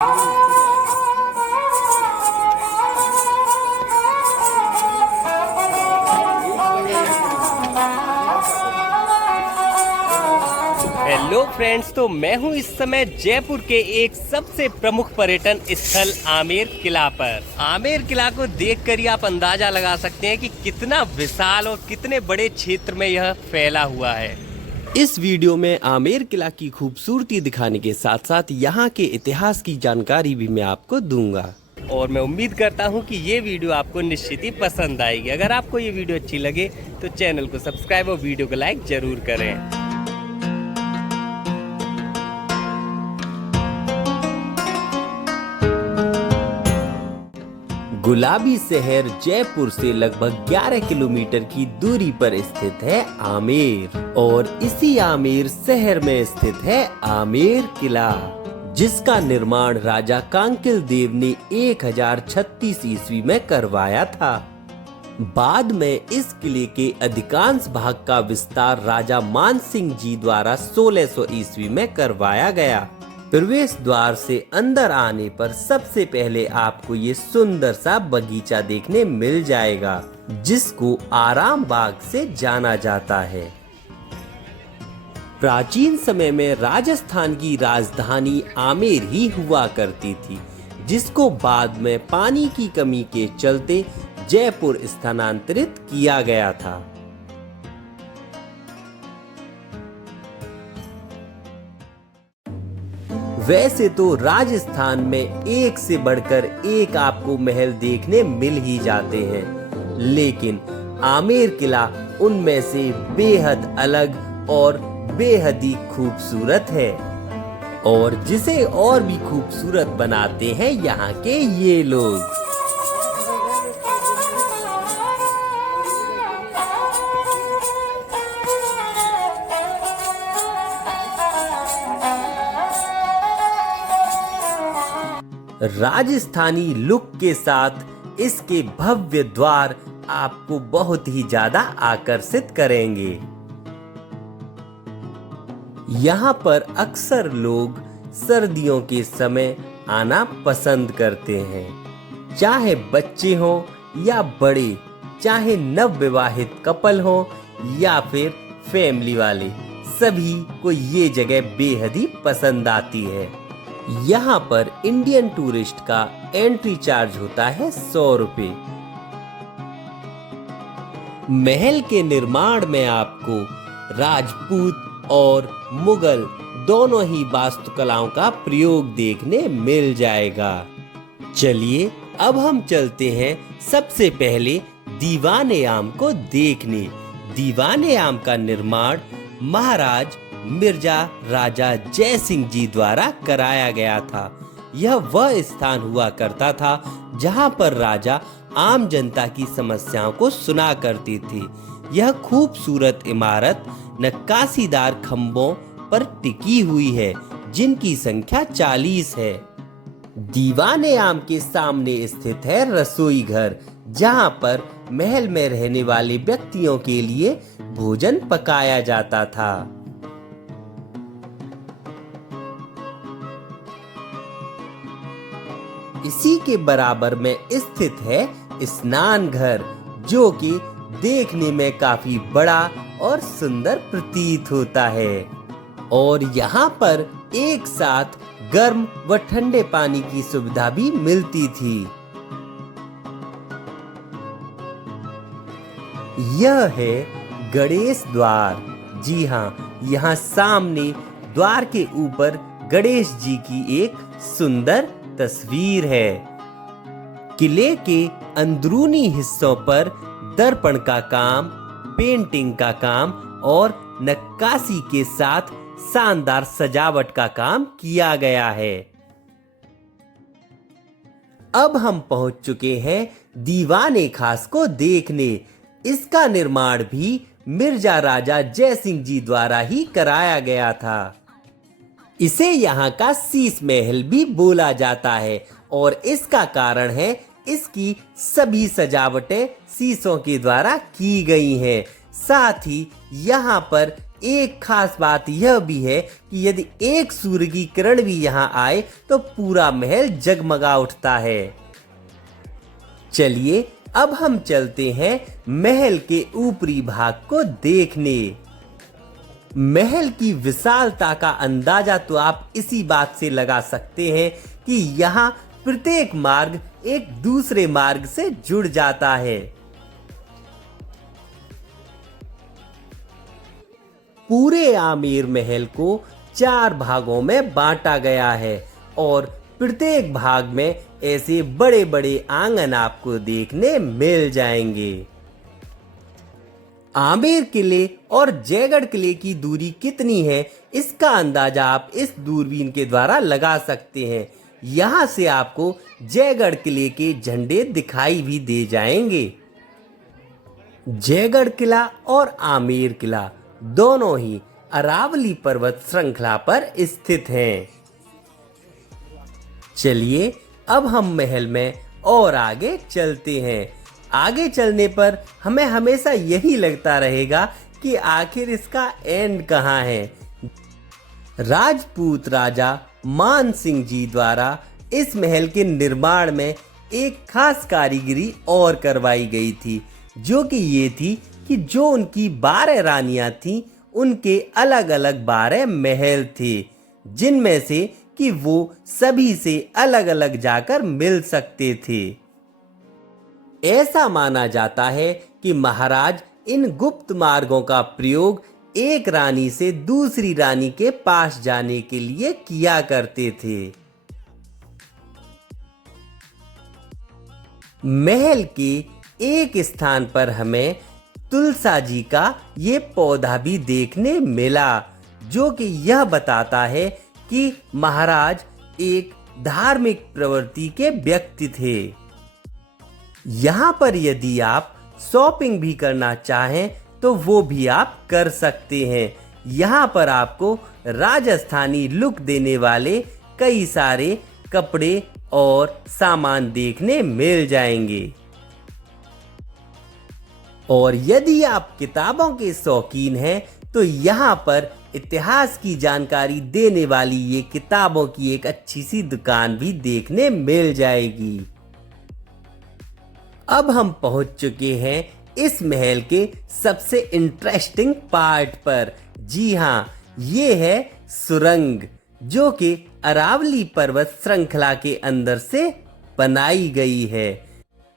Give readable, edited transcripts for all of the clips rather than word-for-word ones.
Hello friends, तो मैं हूं इस समय जयपुर के एक सबसे प्रमुख पर्यटन स्थल आमेर किला पर। आमेर किला को देखकर ही आप अंदाजा लगा सकते हैं कि कितना विशाल और कितने बड़े क्षेत्र में यह फैला हुआ है। इस वीडियो में आमेर किला की खूबसूरती दिखाने के साथ साथ यहाँ के इतिहास की जानकारी भी मैं आपको दूंगा और मैं उम्मीद करता हूँ कि ये वीडियो आपको निश्चित ही पसंद आएगी। अगर आपको ये वीडियो अच्छी लगे तो चैनल को सब्सक्राइब और वीडियो को लाइक जरूर करें। गुलाबी शहर जयपुर से लगभग 11 किलोमीटर की दूरी पर स्थित है आमेर, और इसी आमेर शहर में स्थित है आमेर किला, जिसका निर्माण राजा कांकेल देव ने 1036 ईस्वी में करवाया था। बाद में इस किले के अधिकांश भाग का विस्तार राजा मान सिंह जी द्वारा 1600 ईस्वी में करवाया गया। प्रवेश द्वार से अंदर आने पर सबसे पहले आपको ये सुंदर सा बगीचा देखने मिल जाएगा, जिसको आराम बाग से जाना जाता है। प्राचीन समय में राजस्थान की राजधानी आमेर ही हुआ करती थी, जिसको बाद में पानी की कमी के चलते जयपुर स्थानांतरित किया गया था। वैसे तो राजस्थान में एक से बढ़कर एक आपको महल देखने मिल ही जाते हैं, लेकिन आमेर किला उनमें से बेहद अलग और बेहद ही खूबसूरत है, और जिसे और भी खूबसूरत बनाते हैं यहाँ के ये लोग। राजस्थानी लुक के साथ इसके भव्य द्वार आपको बहुत ही ज्यादा आकर्षित करेंगे। यहाँ पर अक्सर लोग सर्दियों के समय आना पसंद करते हैं, चाहे बच्चे हो या बड़े, चाहे नवविवाहित कपल हो या फिर फैमिली वाले, सभी को ये जगह बेहद ही पसंद आती है। यहाँ पर इंडियन टूरिस्ट का एंट्री चार्ज होता है 100 रुपए। महल के निर्माण में आपको राजपूत और मुगल दोनों ही वास्तुकलाओं का प्रयोग देखने मिल जाएगा। चलिए अब हम चलते हैं सबसे पहले दीवाने आम को देखने। दीवाने आम का निर्माण महाराज मिर्जा राजा जय सिंह जी द्वारा कराया गया था। यह वह स्थान हुआ करता था जहां पर राजा आम जनता की समस्याओं को सुना करती थी। यह खूबसूरत इमारत नक्काशीदार खंभों पर टिकी हुई है, जिनकी संख्या 40 है। दीवाने आम के सामने स्थित है रसोई घर, जहां पर महल में रहने वाले व्यक्तियों के लिए भोजन पकाया जाता था। इसी के बराबर में स्थित है स्नान घर, जो कि देखने में काफी बड़ा और सुंदर प्रतीत होता है, और यहाँ पर एक साथ गर्म व ठंडे पानी की सुविधा भी मिलती थी। यह है गणेश द्वार। जी हाँ, यहाँ सामने द्वार के ऊपर गणेश जी की एक सुंदर तस्वीर है। किले के अंदरूनी हिस्सों पर दर्पण का काम, पेंटिंग का काम और नक्काशी के साथ शानदार सजावट का काम किया गया है। अब हम पहुंच चुके हैं दीवाने खास को देखने। इसका निर्माण भी मिर्जा राजा जय सिंह जी द्वारा ही कराया गया था। इसे यहाँ का शीश महल भी बोला जाता है, और इसका कारण है इसकी सभी सजावटें शीशों के द्वारा की गई हैं। साथ ही यहाँ पर एक खास बात यह भी है कि यदि एक सूर्य की किरण भी यहाँ आए तो पूरा महल जगमगा उठता है। चलिए अब हम चलते हैं महल के ऊपरी भाग को देखने। महल की विशालता का अंदाजा तो आप इसी बात से लगा सकते हैं कि यहाँ प्रत्येक मार्ग एक दूसरे मार्ग से जुड़ जाता है। पूरे आमेर महल को 4 भागों में बांटा गया है और प्रत्येक भाग में ऐसे बड़े बड़े आंगन आपको देखने मिल जाएंगे। आमेर किले और जयगढ़ किले की दूरी कितनी है इसका अंदाजा आप इस दूरबीन के द्वारा लगा सकते हैं। यहाँ से आपको जयगढ़ किले के झंडे दिखाई भी दे जाएंगे। जयगढ़ किला और आमेर किला दोनों ही अरावली पर्वत श्रृंखला पर स्थित हैं। चलिए अब हम महल में और आगे चलते हैं। आगे चलने पर हमें हमेशा यही लगता रहेगा कि आखिर इसका एंड कहाँ है। राजपूत राजा मान सिंह जी द्वारा इस महल के निर्माण में एक खास कारीगरी और करवाई गई थी, जो कि ये थी कि जो उनकी 12 रानियां थीं उनके अलग अलग 12 महल थे, जिनमें से कि वो सभी से अलग अलग जाकर मिल सकते थे। ऐसा माना जाता है कि महाराज इन गुप्त मार्गों का प्रयोग एक रानी से दूसरी रानी के पास जाने के लिए किया करते थे। महल के एक स्थान पर हमें तुलसा जी का ये पौधा भी देखने मिला, जो कि यह बताता है कि महाराज एक धार्मिक प्रवृत्ति के व्यक्ति थे। यहाँ पर यदि आप शॉपिंग भी करना चाहें तो वो भी आप कर सकते हैं। यहाँ पर आपको राजस्थानी लुक देने वाले कई सारे कपड़े और सामान देखने मिल जाएंगे। और यदि आप किताबों के शौकीन हैं तो यहाँ पर इतिहास की जानकारी देने वाली ये किताबों की एक अच्छी सी दुकान भी देखने मिल जाएगी। अब हम पहुंच चुके हैं इस महल के सबसे इंटरेस्टिंग पार्ट पर। जी हाँ, ये है सुरंग, जो कि अरावली पर्वत श्रृंखला के अंदर से बनाई गई है,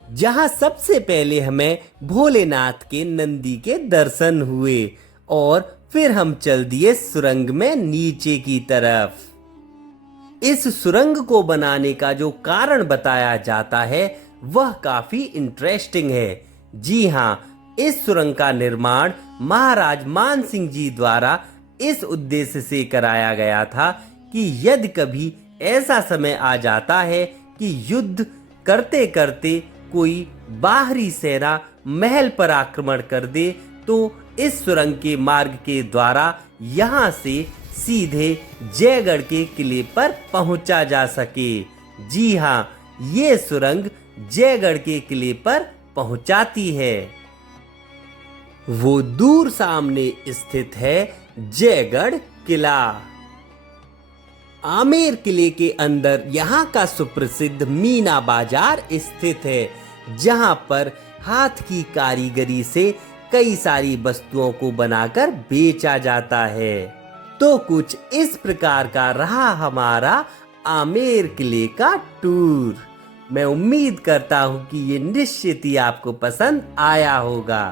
जहां सबसे पहले हमें भोलेनाथ के नंदी के दर्शन हुए और फिर हम चल दिए सुरंग में नीचे की तरफ। इस सुरंग को बनाने का जो कारण बताया जाता है वह काफी इंटरेस्टिंग है। जी हाँ, इस सुरंग का निर्माण महाराज मान सिंह जी द्वारा इस उद्देश्य से कराया गया था कि यदि कभी ऐसा समय आ जाता है कि युद्ध करते करते कोई बाहरी सेना महल पर आक्रमण कर दे तो इस सुरंग के मार्ग के द्वारा यहाँ से सीधे जयगढ़ के किले पर पहुंचा जा सके। जी हाँ, ये सुरंग जयगढ़ के किले पर पहुंचाती है। वो दूर सामने स्थित है जयगढ़ किला। आमेर किले के अंदर यहाँ का सुप्रसिद्ध मीना बाजार स्थित है, जहाँ पर हाथ की कारीगरी से कई सारी वस्तुओं को बनाकर बेचा जाता है। तो कुछ इस प्रकार का रहा हमारा आमेर किले का टूर। मैं उम्मीद करता हूँ कि ये निश्चित ही आपको पसंद आया होगा।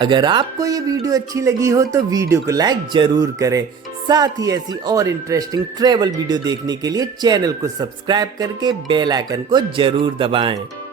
अगर आपको ये वीडियो अच्छी लगी हो तो वीडियो को लाइक जरूर करें। साथ ही ऐसी और इंटरेस्टिंग ट्रैवल वीडियो देखने के लिए चैनल को सब्सक्राइब करके बेल आइकन को जरूर दबाएं।